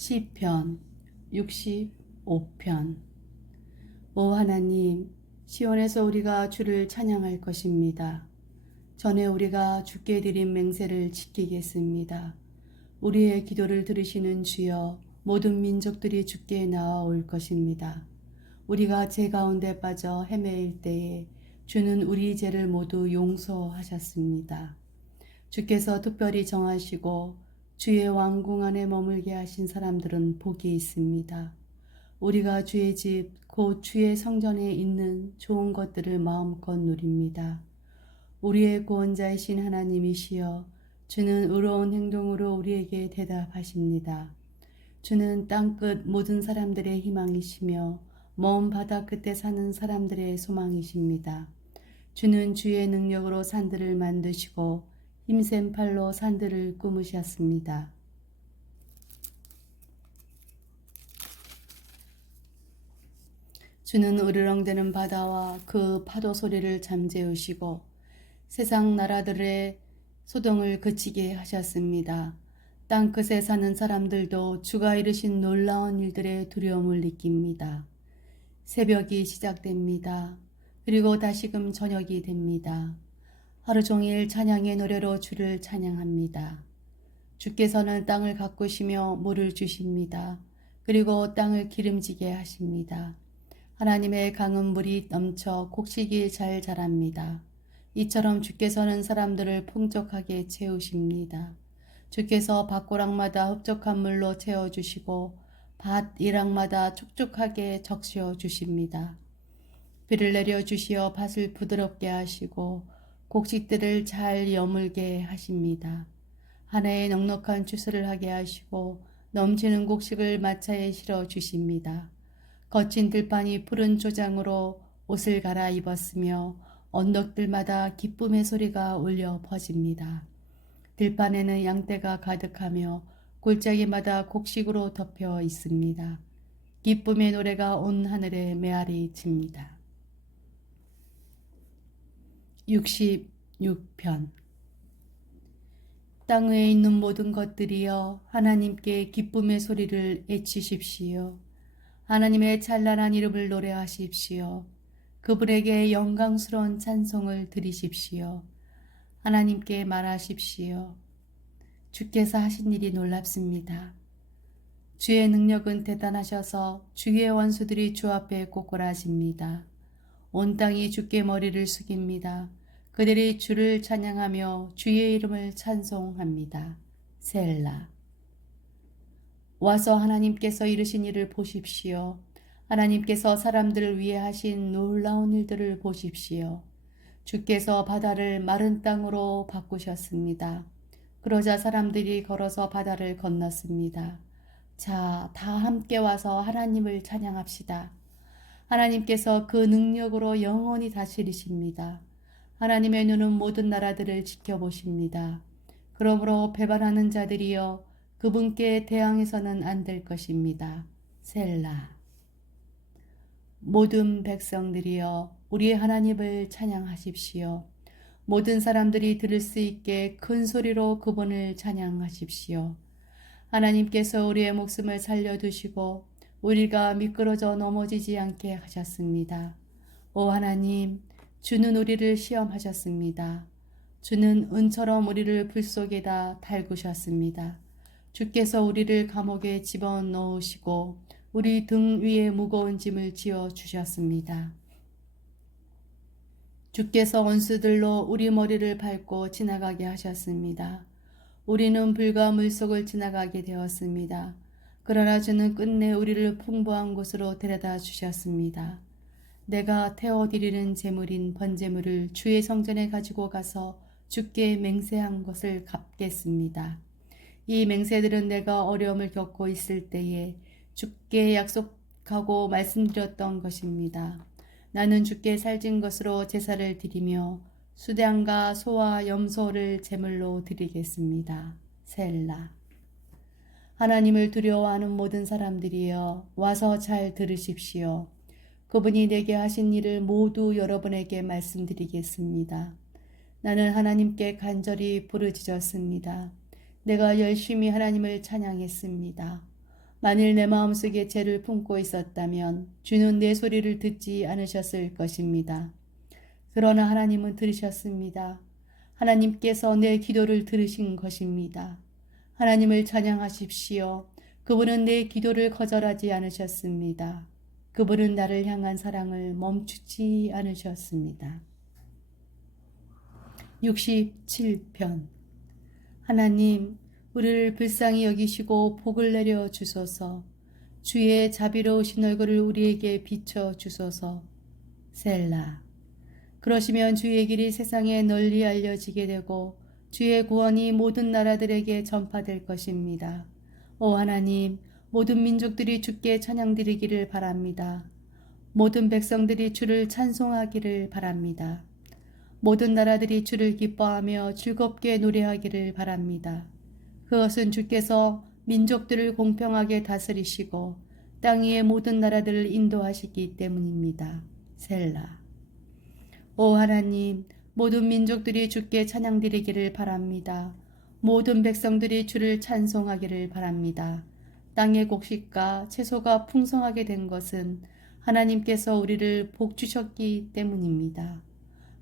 시편 65편. 오 하나님, 시온에서 우리가 주를 찬양할 것입니다. 전에 우리가 주께 드린 맹세를 지키겠습니다. 우리의 기도를 들으시는 주여, 모든 민족들이 주께 나아올 것입니다. 우리가 죄 가운데 빠져 헤매일 때에 주는 우리 죄를 모두 용서하셨습니다. 주께서 특별히 정하시고 주의 왕궁 안에 머물게 하신 사람들은 복이 있습니다. 우리가 주의 집, 곧 주의 성전에 있는 좋은 것들을 마음껏 누립니다. 우리의 구원자이신 하나님이시여, 주는 의로운 행동으로 우리에게 대답하십니다. 주는 땅끝 모든 사람들의 희망이시며 먼 바다 끝에 사는 사람들의 소망이십니다. 주는 주의 능력으로 산들을 만드시고 힘센 팔로 산들을 꾸미셨습니다. 주는 으르렁대는 바다와 그 파도 소리를 잠재우시고 세상 나라들의 소동을 그치게 하셨습니다. 땅끝에 사는 사람들도 주가 이루신 놀라운 일들의 두려움을 느낍니다. 새벽이 시작됩니다. 그리고 다시금 저녁이 됩니다. 하루 종일 찬양의 노래로 주를 찬양합니다. 주께서는 땅을 가꾸시며 물을 주십니다. 그리고 땅을 기름지게 하십니다. 하나님의 강은 물이 넘쳐 곡식이 잘 자랍니다. 이처럼 주께서는 사람들을 풍족하게 채우십니다. 주께서 밭고랑마다 흡족한 물로 채워주시고 밭 이랑마다 촉촉하게 적셔 주십니다. 비를 내려주시어 밭을 부드럽게 하시고 곡식들을 잘 여물게 하십니다. 한 해에 넉넉한 추수를 하게 하시고 넘치는 곡식을 마차에 실어 주십니다. 거친 들판이 푸른 조장으로 옷을 갈아입었으며 언덕들마다 기쁨의 소리가 울려 퍼집니다. 들판에는 양떼가 가득하며 골짜기마다 곡식으로 덮여 있습니다. 기쁨의 노래가 온 하늘에 메아리 칩니다. 66편. 땅 위에 있는 모든 것들이여 하나님께 기쁨의 소리를 외치십시오. 하나님의 찬란한 이름을 노래하십시오. 그분에게 영광스러운 찬송을 드리십시오. 하나님께 말하십시오. 주께서 하신 일이 놀랍습니다. 주의 능력은 대단하셔서 주의 원수들이 주 앞에 꼬꾸라집니다. 온 땅이 주께 머리를 숙입니다. 그들이 주를 찬양하며 주의 이름을 찬송합니다. 셀라. 와서 하나님께서 이루신 일을 보십시오. 하나님께서 사람들을 위해 하신 놀라운 일들을 보십시오. 주께서 바다를 마른 땅으로 바꾸셨습니다. 그러자 사람들이 걸어서 바다를 건넜습니다. 자, 다 함께 와서 하나님을 찬양합시다. 하나님께서 그 능력으로 영원히 다스리십니다. 하나님의 눈은 모든 나라들을 지켜보십니다. 그러므로 배반하는 자들이여 그분께 대항해서는 안 될 것입니다. 셀라. 모든 백성들이여 우리의 하나님을 찬양하십시오. 모든 사람들이 들을 수 있게 큰 소리로 그분을 찬양하십시오. 하나님께서 우리의 목숨을 살려두시고 우리가 미끄러져 넘어지지 않게 하셨습니다. 오 하나님, 주는 우리를 시험하셨습니다. 주는 은처럼 우리를 불 속에다 달구셨습니다. 주께서 우리를 감옥에 집어넣으시고 우리 등 위에 무거운 짐을 지어 주셨습니다. 주께서 원수들로 우리 머리를 밟고 지나가게 하셨습니다. 우리는 불과 물속을 지나가게 되었습니다. 그러나 주는 끝내 우리를 풍부한 곳으로 데려다 주셨습니다. 내가 태워드리는 제물인 번제물을 주의 성전에 가지고 가서 주께 맹세한 것을 갚겠습니다. 이 맹세들은 내가 어려움을 겪고 있을 때에 주께 약속하고 말씀드렸던 것입니다. 나는 주께 살찐 것으로 제사를 드리며 수량과 소와 염소를 제물로 드리겠습니다. 셀라. 하나님을 두려워하는 모든 사람들이여 와서 잘 들으십시오. 그분이 내게 하신 일을 모두 여러분에게 말씀드리겠습니다. 나는 하나님께 간절히 부르짖었습니다. 내가 열심히 하나님을 찬양했습니다. 만일 내 마음속에 죄를 품고 있었다면 주는 내 소리를 듣지 않으셨을 것입니다. 그러나 하나님은 들으셨습니다. 하나님께서 내 기도를 들으신 것입니다. 하나님을 찬양하십시오. 그분은 내 기도를 거절하지 않으셨습니다. 그분은 나를 향한 사랑을 멈추지 않으셨습니다. 67편. 하나님, 우리를 불쌍히 여기시고 복을 내려 주소서. 주의 자비로우신 얼굴을 우리에게 비춰 주소서. 셀라. 그러시면 주의 길이 세상에 널리 알려지게 되고 주의 구원이 모든 나라들에게 전파될 것입니다. 오 하나님, 모든 민족들이 주께 찬양드리기를 바랍니다. 모든 백성들이 주를 찬송하기를 바랍니다. 모든 나라들이 주를 기뻐하며 즐겁게 노래하기를 바랍니다. 그것은 주께서 민족들을 공평하게 다스리시고 땅 위의 모든 나라들을 인도하시기 때문입니다. 셀라. 오 하나님, 모든 민족들이 주께 찬양드리기를 바랍니다. 모든 백성들이 주를 찬송하기를 바랍니다. 땅의 곡식과 채소가 풍성하게 된 것은 하나님께서 우리를 복 주셨기 때문입니다.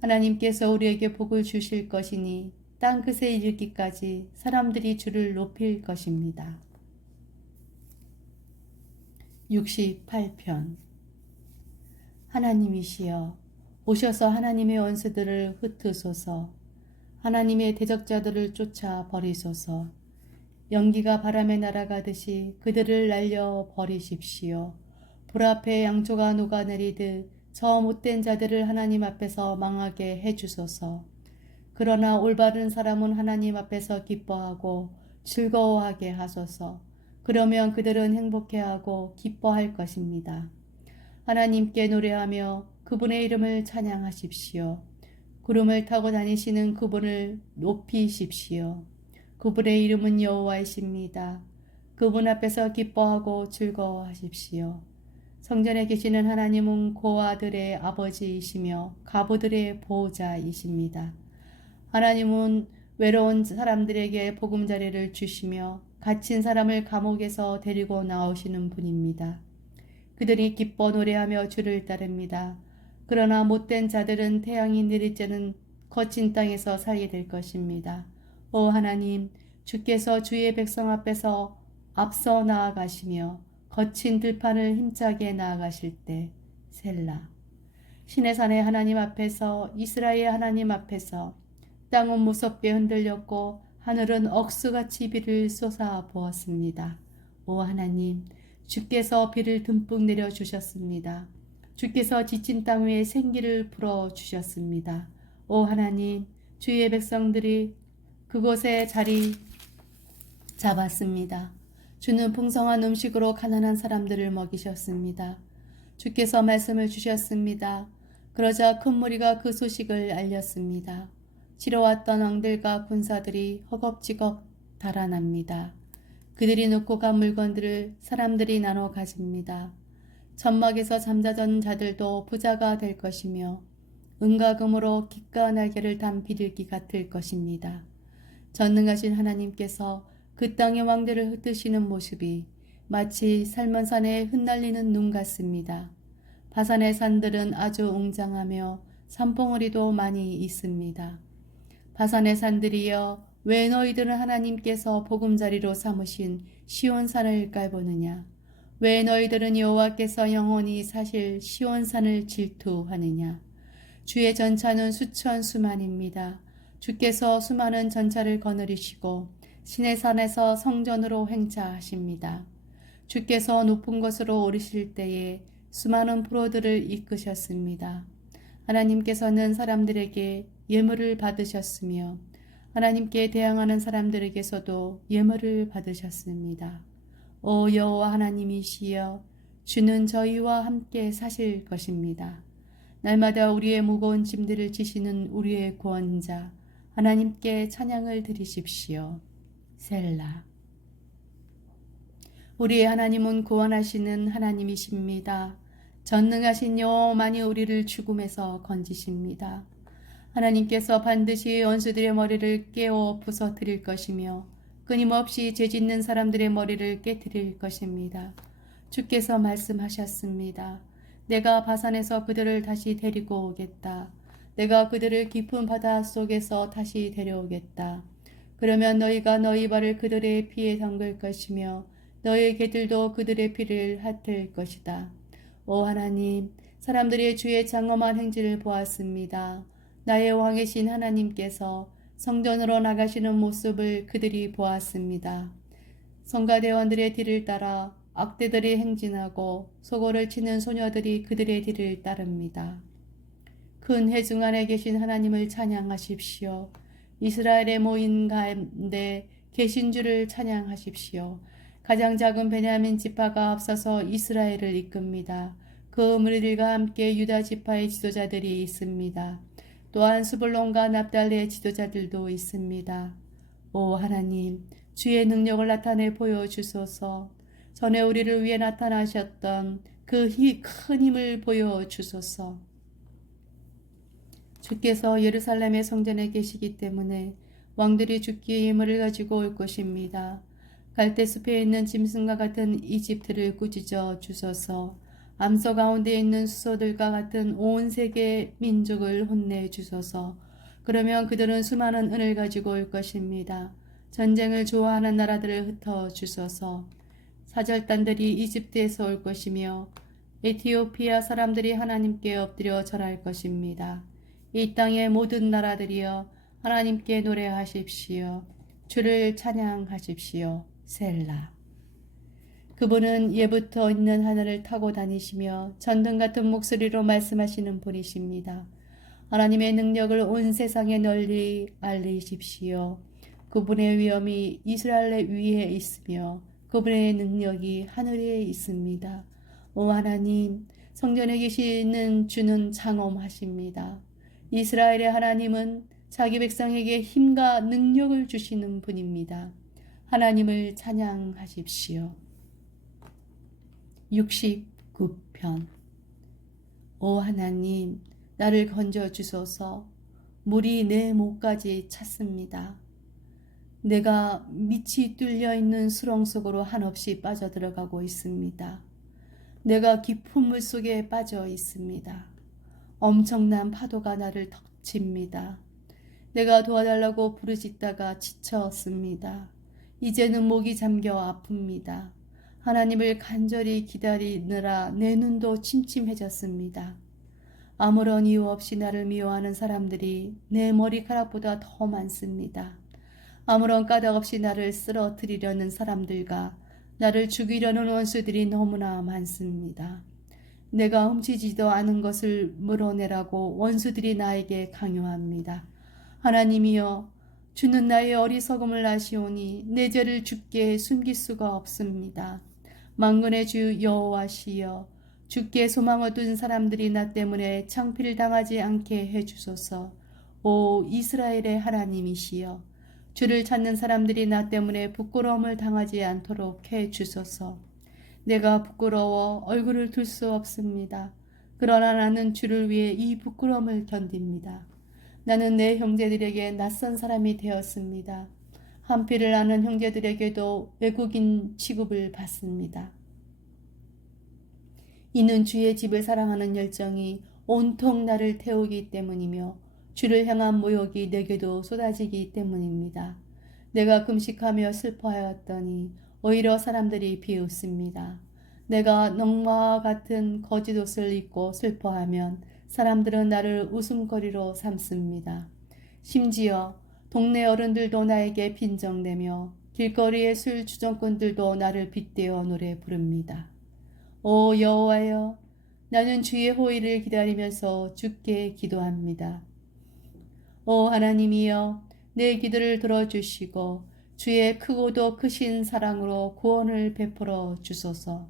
하나님께서 우리에게 복을 주실 것이니 땅끝에 이르기까지 사람들이 주를 높일 것입니다. 68편. 하나님이시여, 오셔서 하나님의 원수들을 흩으소서. 하나님의 대적자들을 쫓아 버리소서. 연기가 바람에 날아가듯이 그들을 날려 버리십시오. 불 앞에 양초가 녹아내리듯 저 못된 자들을 하나님 앞에서 망하게 해주소서. 그러나 올바른 사람은 하나님 앞에서 기뻐하고 즐거워하게 하소서. 그러면 그들은 행복해하고 기뻐할 것입니다. 하나님께 노래하며 그분의 이름을 찬양하십시오. 구름을 타고 다니시는 그분을 높이십시오. 그분의 이름은 여호와이십니다. 그분 앞에서 기뻐하고 즐거워하십시오. 성전에 계시는 하나님은 고아들의 아버지이시며 가부들의 보호자이십니다. 하나님은 외로운 사람들에게 보금자리를 주시며 갇힌 사람을 감옥에서 데리고 나오시는 분입니다. 그들이 기뻐 노래하며 주를 따릅니다. 그러나 못된 자들은 태양이 내리쬐는 거친 땅에서 살게 될 것입니다. 오 하나님, 주께서 주의 백성 앞에서 앞서 나아가시며 거친 들판을 힘차게 나아가실 때 셀라. 신의 산의 하나님 앞에서, 이스라엘 하나님 앞에서 땅은 무섭게 흔들렸고 하늘은 억수같이 비를 쏟아 부었습니다. 오 하나님, 주께서 비를 듬뿍 내려주셨습니다. 주께서 지친 땅 위에 생기를 불어주셨습니다. 오 하나님, 주의 백성들이 그곳에 자리 잡았습니다. 주는 풍성한 음식으로 가난한 사람들을 먹이셨습니다. 주께서 말씀을 주셨습니다. 그러자 큰 무리가 그 소식을 알렸습니다. 치러왔던 왕들과 군사들이 허겁지겁 달아납니다. 그들이 놓고 간 물건들을 사람들이 나눠 가집니다. 천막에서 잠자던 자들도 부자가 될 것이며 은과 금으로 깃과 날개를 단 비둘기 같을 것입니다. 전능하신 하나님께서 그 땅의 왕들을 흩으시는 모습이 마치 살몬 산에 흩날리는 눈 같습니다. 바산의 산들은 아주 웅장하며 산봉우리도 많이 있습니다. 바산의 산들이여, 왜 너희들은 하나님께서 보금자리로 삼으신 시온산을 깔보느냐? 왜 너희들은 여호와께서 영원히 사실 시온산을 질투하느냐? 주의 전차는 수천 수만입니다. 주께서 수많은 전차를 거느리시고 신의 산에서 성전으로 행차하십니다. 주께서 높은 곳으로 오르실 때에 수많은 포로들을 이끄셨습니다. 하나님께서는 사람들에게 예물을 받으셨으며 하나님께 대항하는 사람들에게서도 예물을 받으셨습니다. 오 여호와 하나님이시여, 주는 저희와 함께 사실 것입니다. 날마다 우리의 무거운 짐들을 지시는 우리의 구원자 하나님께 찬양을 드리십시오. 셀라. 우리의 하나님은 구원하시는 하나님이십니다. 전능하신 여호와만이 우리를 죽음에서 건지십니다. 하나님께서 반드시 원수들의 머리를 깨워 부서뜨릴 것이며 끊임없이 죄짓는 사람들의 머리를 깨뜨릴 것입니다. 주께서 말씀하셨습니다. 내가 바산에서 그들을 다시 데리고 오겠다. 내가 그들을 깊은 바다 속에서 다시 데려오겠다. 그러면 너희가 너희 발을 그들의 피에 담글 것이며 너희 개들도 그들의 피를 핥을 것이다. 오 하나님, 사람들이 주의 장엄한 행진을 보았습니다. 나의 왕이신 하나님께서 성전으로 나가시는 모습을 그들이 보았습니다. 성가대원들의 뒤를 따라 악대들이 행진하고 소고를 치는 소녀들이 그들의 뒤를 따릅니다. 큰 회중 안에 계신 하나님을 찬양하십시오. 이스라엘의 모인 가운데 계신 주를 찬양하십시오. 가장 작은 베냐민 지파가 앞서서 이스라엘을 이끕니다. 그 무리들과 함께 유다 지파의 지도자들이 있습니다. 또한 스불론과 납달리의 지도자들도 있습니다. 오 하나님, 주의 능력을 나타내 보여주소서. 전에 우리를 위해 나타나셨던 그 큰 힘을 보여주소서. 주께서 예루살렘의 성전에 계시기 때문에 왕들이 주께 예물을 가지고 올 것입니다. 갈대숲에 있는 짐승과 같은 이집트를 꾸짖어 주소서. 암소 가운데 있는 수소들과 같은 온 세계 민족을 혼내 주소서. 그러면 그들은 수많은 은을 가지고 올 것입니다. 전쟁을 좋아하는 나라들을 흩어 주소서. 사절단들이 이집트에서 올 것이며 에티오피아 사람들이 하나님께 엎드려 절할 것입니다. 이 땅의 모든 나라들이여 하나님께 노래하십시오. 주를 찬양하십시오. 셀라. 그분은 예부터 있는 하늘을 타고 다니시며 전등 같은 목소리로 말씀하시는 분이십니다. 하나님의 능력을 온 세상에 널리 알리십시오. 그분의 위엄이 이스라엘 위에 있으며 그분의 능력이 하늘에 있습니다. 오 하나님, 성전에 계시는 주는 장엄하십니다. 이스라엘의 하나님은 자기 백성에게 힘과 능력을 주시는 분입니다. 하나님을 찬양하십시오. 69편. 오 하나님, 나를 건져 주소서. 물이 내 목까지 찼습니다. 내가 밑이 뚫려 있는 수렁 속으로 한없이 빠져들어가고 있습니다. 내가 깊은 물 속에 빠져 있습니다. 엄청난 파도가 나를 덮칩니다. 내가 도와달라고 부르짖다가 지쳤습니다. 이제는 목이 잠겨 아픕니다. 하나님을 간절히 기다리느라 내 눈도 침침해졌습니다. 아무런 이유 없이 나를 미워하는 사람들이 내 머리카락보다 더 많습니다. 아무런 까닭 없이 나를 쓰러뜨리려는 사람들과 나를 죽이려는 원수들이 너무나 많습니다. 내가 훔치지도 않은 것을 물어내라고 원수들이 나에게 강요합니다. 하나님이여, 주는 나의 어리석음을 아시오니 내 죄를 주께 숨길 수가 없습니다. 만군의 주 여호와시여, 주께 소망을 둔 사람들이 나 때문에 창피를 당하지 않게 해주소서. 오 이스라엘의 하나님이시여, 주를 찾는 사람들이 나 때문에 부끄러움을 당하지 않도록 해주소서. 내가 부끄러워 얼굴을 들 수 없습니다. 그러나 나는 주를 위해 이 부끄러움을 견딥니다. 나는 내 형제들에게 낯선 사람이 되었습니다. 한피를 아는 형제들에게도 외국인 취급을 받습니다. 이는 주의 집을 사랑하는 열정이 온통 나를 태우기 때문이며 주를 향한 모욕이 내게도 쏟아지기 때문입니다. 내가 금식하며 슬퍼하였더니 오히려 사람들이 비웃습니다. 내가 넝마와 같은 거짓 옷을 입고 슬퍼하면 사람들은 나를 웃음거리로 삼습니다. 심지어 동네 어른들도 나에게 빈정대며 길거리의 술 주정꾼들도 나를 빗대어 노래 부릅니다. 오 여호와여, 나는 주의 호의를 기다리면서 주께 기도합니다. 오 하나님이여, 내 기도를 들어주시고 주의 크고도 크신 사랑으로 구원을 베풀어 주소서.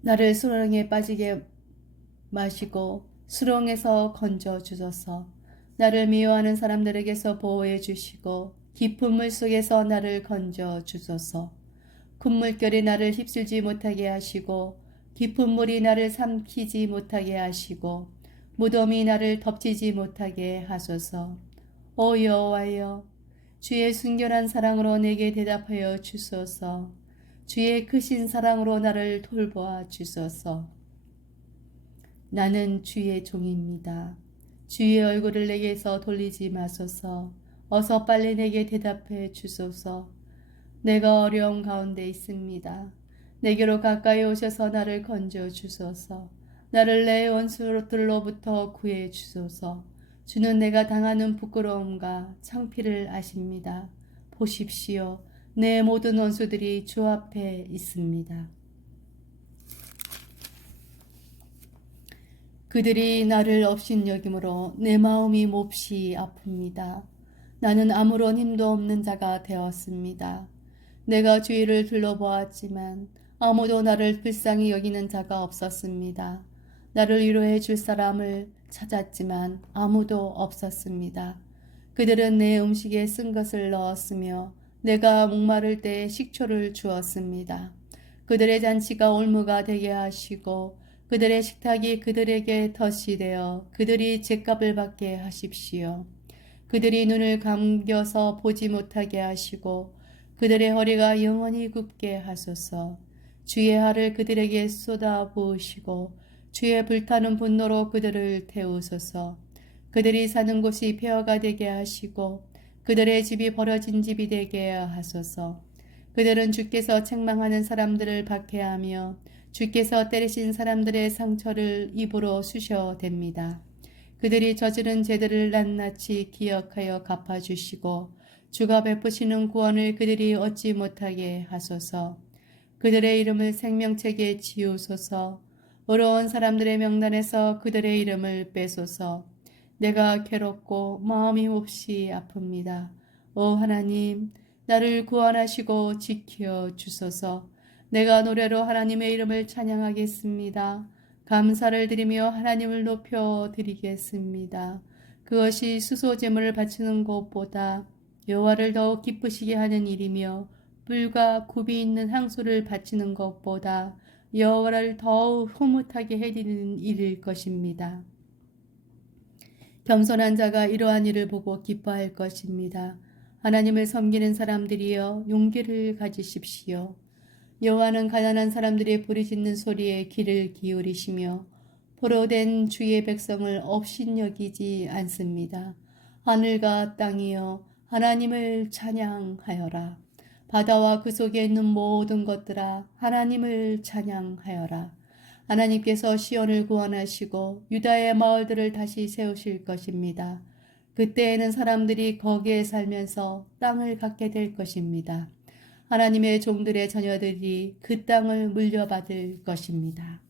나를 수렁에 빠지게 마시고 수렁에서 건져 주소서. 나를 미워하는 사람들에게서 보호해 주시고 깊은 물 속에서 나를 건져 주소서. 큰 물결이 나를 휩쓸지 못하게 하시고 깊은 물이 나를 삼키지 못하게 하시고 무덤이 나를 덮치지 못하게 하소서. 오 여호와여, 주의 순결한 사랑으로 내게 대답하여 주소서. 주의 크신 사랑으로 나를 돌보아 주소서. 나는 주의 종입니다. 주의 얼굴을 내게서 돌리지 마소서. 어서 빨리 내게 대답해 주소서. 내가 어려움 가운데 있습니다. 내게로 가까이 오셔서 나를 건져 주소서. 나를 내 원수들로부터 구해 주소서. 주는 내가 당하는 부끄러움과 창피를 아십니다. 보십시오. 내 모든 원수들이 주 앞에 있습니다. 그들이 나를 업신여김으로 내 마음이 몹시 아픕니다. 나는 아무런 힘도 없는 자가 되었습니다. 내가 주위를 둘러보았지만 아무도 나를 불쌍히 여기는 자가 없었습니다. 나를 위로해 줄 사람을 찾았지만 아무도 없었습니다. 그들은 내 음식에 쓴 것을 넣었으며 내가 목마를 때 식초를 주었습니다. 그들의 잔치가 올무가 되게 하시고 그들의 식탁이 그들에게 덫이 되어 그들이 죗값을 받게 하십시오. 그들이 눈을 감겨서 보지 못하게 하시고 그들의 허리가 영원히 굽게 하소서. 주의 할을 그들에게 쏟아 부으시고 주의 불타는 분노로 그들을 태우소서. 그들이 사는 곳이 폐허가 되게 하시고 그들의 집이 버려진 집이 되게 하소서. 그들은 주께서 책망하는 사람들을 박해하며 주께서 때리신 사람들의 상처를 입으로 쑤셔댑니다. 그들이 저지른 죄들을 낱낱이 기억하여 갚아주시고 주가 베푸시는 구원을 그들이 얻지 못하게 하소서. 그들의 이름을 생명책에 지우소서. 어려운 사람들의 명단에서 그들의 이름을 빼소서. 내가 괴롭고 마음이 몹시 아픕니다. 오 하나님, 나를 구원하시고 지켜 주소서. 내가 노래로 하나님의 이름을 찬양하겠습니다. 감사를 드리며 하나님을 높여 드리겠습니다. 그것이 수소제물을 바치는 것보다 여호와를 더욱 기쁘시게 하는 일이며 뿔과 굽이 있는 향수를 바치는 것보다 여호와를 더욱 흐뭇하게 해드리는 일일 것입니다. 겸손한 자가 이러한 일을 보고 기뻐할 것입니다. 하나님을 섬기는 사람들이여 용기를 가지십시오. 여호와는 가난한 사람들의 부르짖는 소리에 귀를 기울이시며 포로된 주의 백성을 업신여기지 않습니다. 하늘과 땅이여 하나님을 찬양하여라. 바다와 그 속에 있는 모든 것들아 하나님을 찬양하여라. 하나님께서 시온을 구원하시고 유다의 마을들을 다시 세우실 것입니다. 그때에는 사람들이 거기에 살면서 땅을 갖게 될 것입니다. 하나님의 종들의 자녀들이 그 땅을 물려받을 것입니다.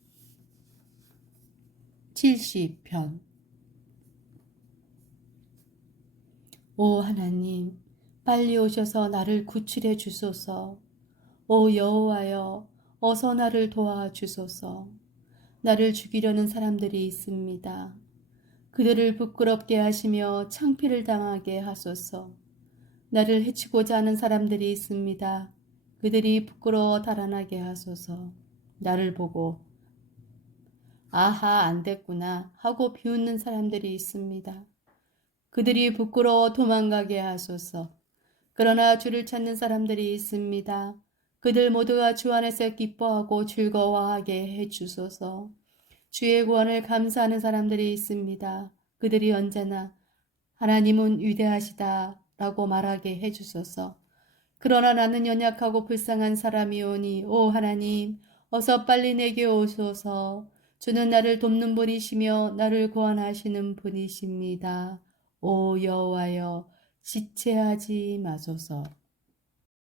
70편. 오 하나님, 빨리 오셔서 나를 구출해 주소서. 오 여호와여, 어서 나를 도와주소서. 나를 죽이려는 사람들이 있습니다. 그들을 부끄럽게 하시며 창피를 당하게 하소서. 나를 해치고자 하는 사람들이 있습니다. 그들이 부끄러워 달아나게 하소서. 나를 보고 아하 안 됐구나 하고 비웃는 사람들이 있습니다. 그들이 부끄러워 도망가게 하소서. 그러나 주를 찾는 사람들이 있습니다. 그들 모두가 주 안에서 기뻐하고 즐거워하게 해주소서. 주의 구원을 감사하는 사람들이 있습니다. 그들이 언제나 하나님은 위대하시다 라고 말하게 해주소서. 그러나 나는 연약하고 불쌍한 사람이오니 오 하나님 어서 빨리 내게 오소서. 주는 나를 돕는 분이시며 나를 구원하시는 분이십니다. 오 여호와여 지체하지 마소서.